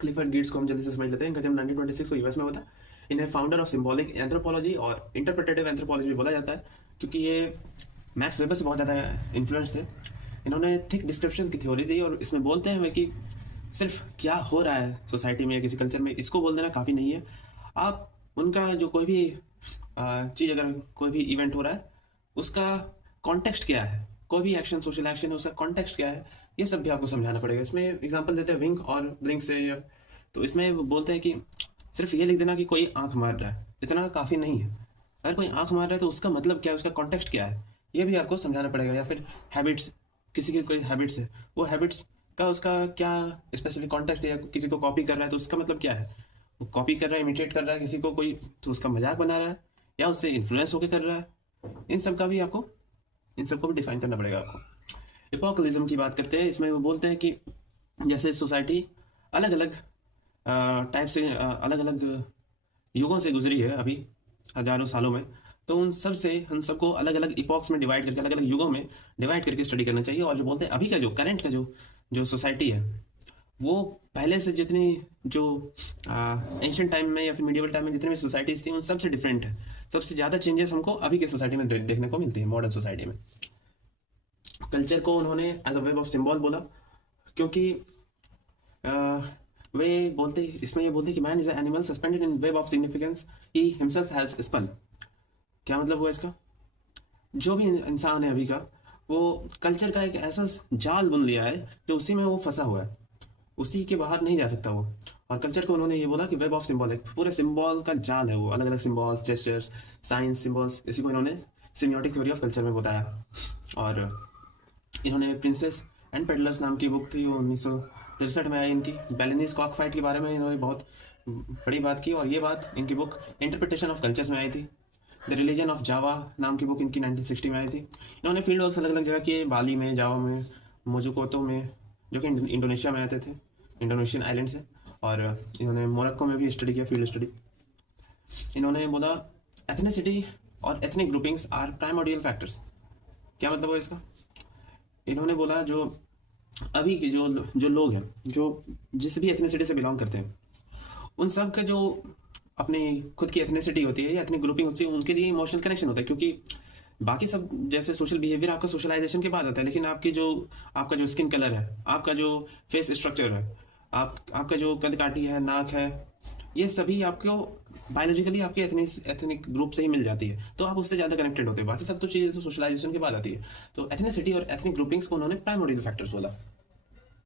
Clifford Gits को हम जल्दी से समझ लेते हैं। इनका जन्म 1926 को यूएस में हुआ था। इन्हें फाउंडर ऑफ सिंबॉलिक एंथ्रोपोलॉजी और इंटरप्रेटेटिव एंथ्रोपोलॉजी भी बोला जाता है, क्योंकि ये मैक्स वेबर से बहुत ज़्यादा इन्फ्लुएंस थे। इन्होंने थिक डिस्क्रिप्शन की थ्योरी दी और इसमें बोलते हैं कि सिर्फ क्या हो रहा है सोसाइटी में या किसी कल्चर में, इसको बोल देना काफ़ी नहीं है। आप उनका जो कोई भी चीज़, अगर कोई भी इवेंट हो रहा है, उसका कॉन्टेक्स्ट क्या है, कोई भी एक्शन, सोशल एक्शन है, उसका कॉन्टेक्स्ट क्या है, ये सब भी आपको समझाना पड़ेगा। इसमें एग्जांपल देते हैं विंक और ब्लिंक से। तो इसमें वो बोलते हैं कि सिर्फ ये लिख देना कि कोई आंख मार रहा है, इतना काफ़ी नहीं है। अगर कोई आंख मार रहा है तो उसका मतलब क्या है, उसका कॉन्टेक्स्ट क्या है, ये भी आपको समझाना पड़ेगा। या फिर हैबिट्स, किसी की कोई हैबिट्स है, वो हैबिट्स का उसका क्या स्पेसिफिक कॉन्टेक्स्ट है, या किसी को कॉपी कर रहा है तो उसका मतलब क्या है। वो कॉपी कर रहा है, इमिटेट कर रहा है किसी को कोई, तो उसका मजाक बना रहा है या उससे इन्फ्लुएंस होकर कर रहा है। इन सब का भी आपको, इन सबको भी डिफाइन करना पड़ेगा आपको। एपोकलिज्म की बात करते हैं। इसमें वो बोलते हैं कि जैसे सोसाइटी अलग अलग टाइप से, अलग अलग युगों से गुजरी है अभी हजारों सालों में, तो उन सब से हम सबको अलग अलग इपॉक्स में डिवाइड करके, अलग अलग युगों में डिवाइड करके स्टडी करना चाहिए। और जो बोलते हैं अभी का जो करंट का जो जो सोसाइटी है, वो पहले से जितनी जो एंशियंट टाइम में या फिर मिडिवल टाइम में जितनी भी सोसाइटीज थी, उन सबसे डिफरेंट है। सबसे ज़्यादा चेंजेस हमको अभी के सोसाइटी में देखने को मिलती है, मॉडर्न सोसाइटी में। कल्चर को उन्होंने as a web of symbol बोला, क्योंकि वे बोलते, इसमें ये बोलते कि man is animal suspended in web of significance he himself has spun. क्या मतलब हुआ इसका? जो भी इंसान है अभी का, वो कल्चर का एक ऐसा जाल बुन लिया है जो उसी में वो फंसा हुआ है, उसी के बाहर नहीं जा सकता वो। और कल्चर को उन्होंने ये बोला कि वेब ऑफ सिंबल है, पूरे सिंबल का जाल है वो, अलग अलग सिंबल्स, जेस्चर्स, साइंस, सिंबल्स, इसी को इन्होंने सिम्योटिक थ्योरी ऑफ कल्चर में बताया। और इन्होंने प्रिंसेस एंड पेडलर्स नाम की बुक थी, वो 1963 में आई इनकी। बेलेनीज कॉक फाइट के बारे में इन्होंने बहुत बड़ी बात की, और ये बात इनकी बुक इंटरप्रिटेशन ऑफ कल्चर्स में आई थी। द रिलीजन ऑफ जावा नाम की बुक इनकी 1960 में आई थी। इन्होंने फील्ड वर्क्स अलग अलग जगह किए, बाली में, जावा में, मोजुकोतो में, जो कि इंडोनेशिया में आते थे, इंडोनेशियन आइलैंड से। और इन्होंने मोरक्को में भी स्टडी किया, फील्ड स्टडी। इन्होंने बोला एथनिसिटी और ethnic groupings are primordial factors. क्या मतलब है इसका? इन्होंने बोला जो अभी के जो जो लोग हैं, जो जिस भी एथनिसिटी से बिलोंग करते हैं, उन सब का जो अपनी खुद की एथनिसिटी होती है या एथनिक ग्रुपिंग होती है, उनके लिए इमोशनल कनेक्शन होता है। क्योंकि बाकी सब जैसे सोशल बिहेवियर आपका सोशलाइजेशन के बाद आता है, लेकिन आपकी जो, आपका जो स्किन कलर है, आपका जो फेस स्ट्रक्चर है, आपका जो कद काठी है, नाक है, ये सभी आपको बायोलॉजिकली आपके एथनिक ग्रुप से ही मिल जाती है, तो आप उससे ज़्यादा कनेक्टेड होते हैं। बाकी सब तो चीज़ें तो सोशलाइजेशन के बाद आती है। तो एथनिसिटी और एथनिक ग्रुपिंग्स को उन्होंने प्राइमोडियल फैक्टर्स बोला।